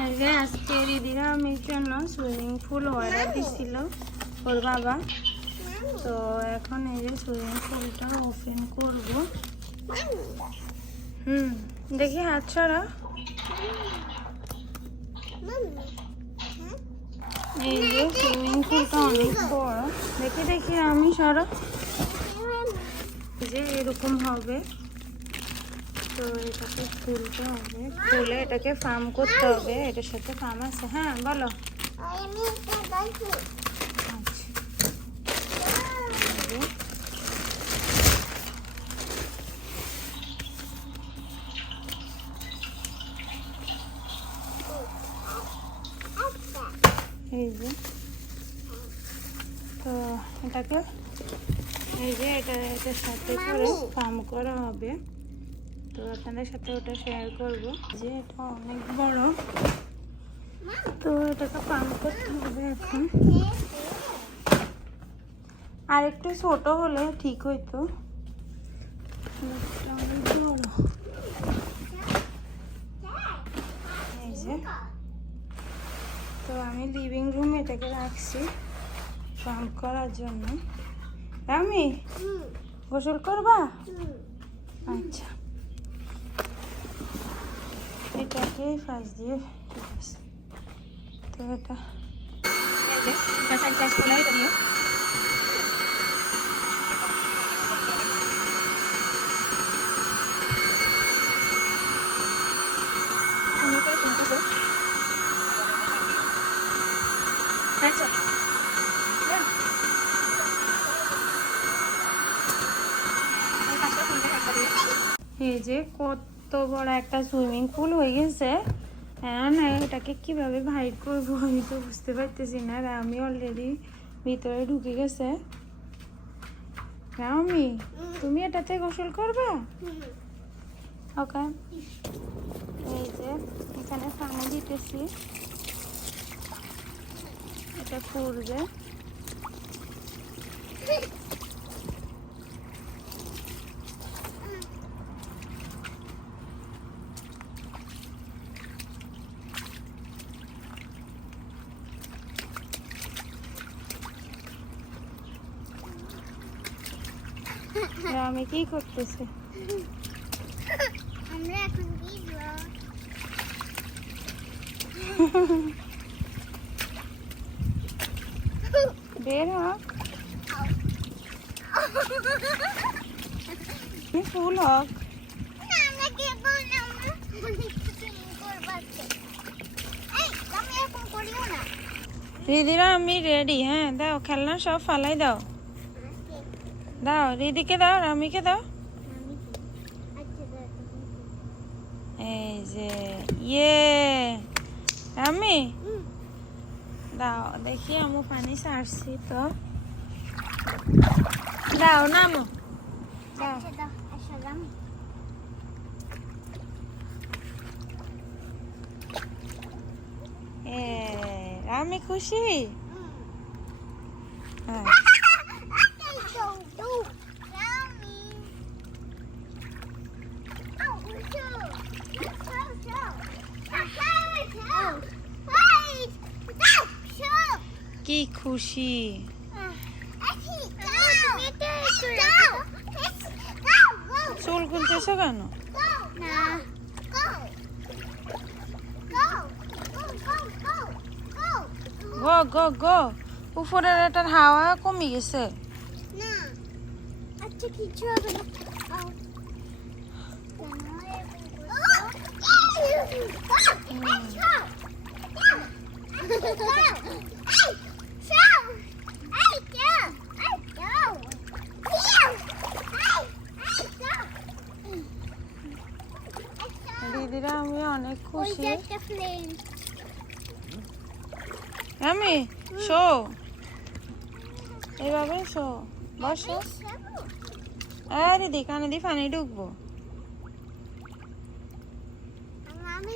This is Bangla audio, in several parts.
আজকে দিদিরা আমার জন্য সুইমিং পুল অর্ডার দিছিল ওর বাবা। তো এখন এই যে সুইমিং পুলটা ওপেন করব। দেখি হাত ছড়া। এই যে সুইমিং পুলটা অনেক বড়। দেখি দেখি আমি সরা। যে এরকম হবে। তো এটাকে খুলতে হবে, খুলে এটাকে ফার্ম করতে হবে। এটার সাথে ফার্ম আছে। হ্যাঁ বলো। এই যে তো এটাকে এই যে এটার সাথে করে ফার্ম করা হবে। তো আপনাদের সাথে ওটা শেয়ার করব যে এটা অনেক বড়। তো এটাকে ফার্ম করতে হবে এখন। আর একটু ছোট হলে ঠিক হইতো। অনেক বড়। এই যে তো আমি লিভিং রুমে এটাকে রাখছি ফার্ম করার জন্য। আমি গোসল করবা? আচ্ছা, এটাকে ফার্স্ট দিয়ে ঠিক আছে। তো এটা সাইড করে এটা নিয়ে আচ্ছা এই যে কত বড় একটা সুইমিং পুল হয়ে গেছে। হ্যাঁ না, এটাকে কিভাবে বাইর করবো আমি তো বুঝতে পারতেছি না। আমি অলরেডি ভিতরে ঢুকে গেছে। রামি, তুমি এটাতে গোসল করবা? ওকে। এই যে এখানে পানি দিতেছি, এটা পড়বে। আমি কি করতেছি? আমরা এখন ভিজব। বের হ, ফুল হোক। আমরা কি বললাম না অনেক কিছু করব আজকে। এই আমি এখন করিও না। দিদিরা আমি রেডি। হ্যাঁ দাও, খেলনা সব ফালাই দাও। দাও দিদিকে দাও, রামিকে দাও। এই যে ইয়ে রামি দাও দেখি। আমি পানি ছাড়ছি তো, দাও নামো দাও। আমি খুশি। হ্যাঁ কি খুশি। চুল খুলতেছো কেন? গো গো গো, উপরের এটার হাওয়া কমে গেছে। না আচ্ছা কিছু হবে না। দিদিরা আমি অনেক খুশি। আমি শো এইভাবে শো বসো। দিদি কানে দিয়ে পানি ঢুকবো। আমি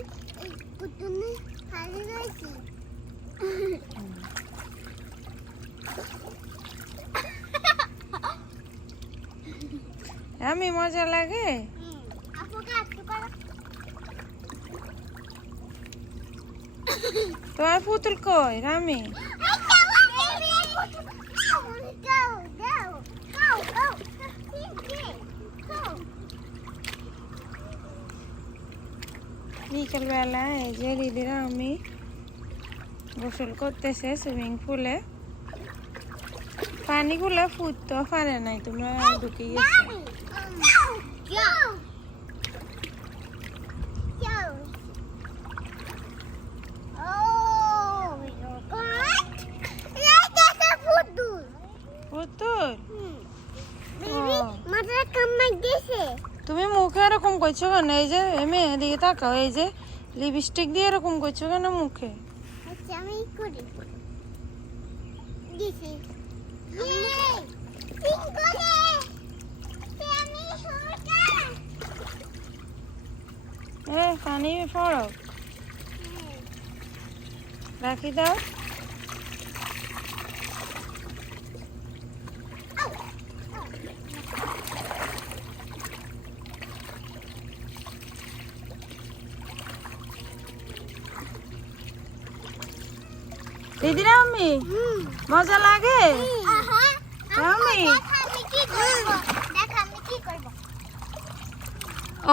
পুতুনে খালি রয়েছি। আমি মজা লাগে। আপুকে একটু করো। তোমার পুতুল কই রামি? বিকেল বেলা এই যে দিদির আমি গোসল করতেছে সুইমিং পুলে। পানিগুলো ফুটতেও পারে নাই, তোমরা ঢুকে গেছো। পুতুল তুমি মুখে এরকম করছো কেন? এই যে মেয়ে এদিকে তাকাও, এই যে লিপস্টিক দিয়ে এরকম করছো কেন মুখে? আমি করি পানি পড়ো, রাখি দাও। দিদি রামি মজা লাগে? রামি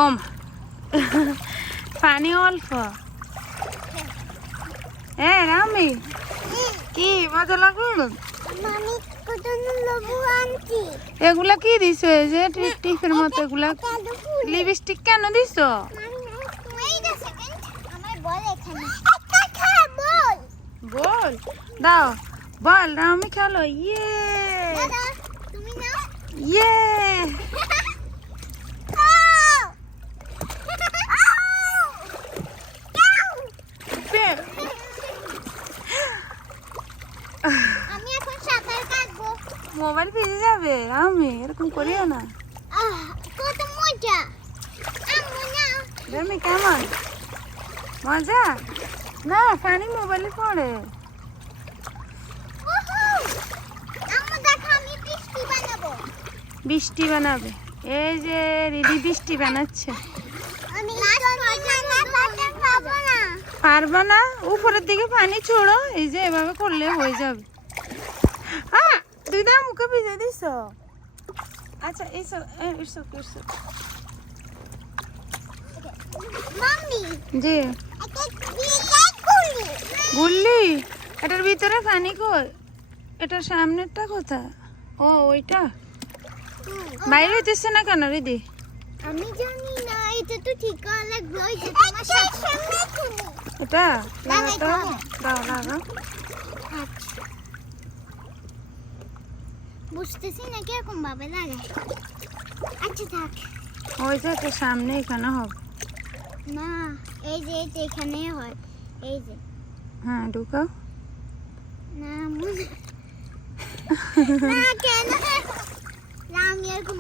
ওম পানি অল্প। রামি কি মজা লাগে? এগুলা কি দিছো? এই যে টিপের মতো এগুলা লিপস্টিক কেন দিছো? বল দাও, বল রামি খেলো। ইয়ে ইয়ে আমি এখন সাঁতার কাটবো। মোবাইল ভিজে যাবে রামি, এরকম করিও না। কত মজা! আম্মু না রামি কেমন মজা? না পানি মোবাইলে পড়ে। আম্মু দেখো আমি বৃষ্টি বানাবো। বৃষ্টি বানাবে? এই যে রিদি বৃষ্টি বানাচ্ছে। আমি পারবো না। পারবা না? উপরের দিকে পানি ছোড়ো, এই যে এভাবে করলে হয়ে যাবে। তুই না মুখে ভিজে দিস। আচ্ছা মাম্মি জি এটা বিরাট গুলি। বললি এটার ভিতরে পানি কই? এটার সামনেরটা কোথায়? ও ওইটা বাইরে হইতেছে না কেন রিদি? আমি জানি না, এটা তো ঠিক করা লাগবে। ওই যে তোমার সামনে খুলি। এটা লাগাইতে লাগাতো? হবে। দাও লাগাও। আচ্ছা বুঝতেছি না কিরকম ভাবে লাগাই। আচ্ছা থাক। ওই যে একটা সামনে এখানে হবে। না এই যে এখানে হয়, এই যে। হ্যাঁ ঢুকাও। না না কেন? না আমি এরকম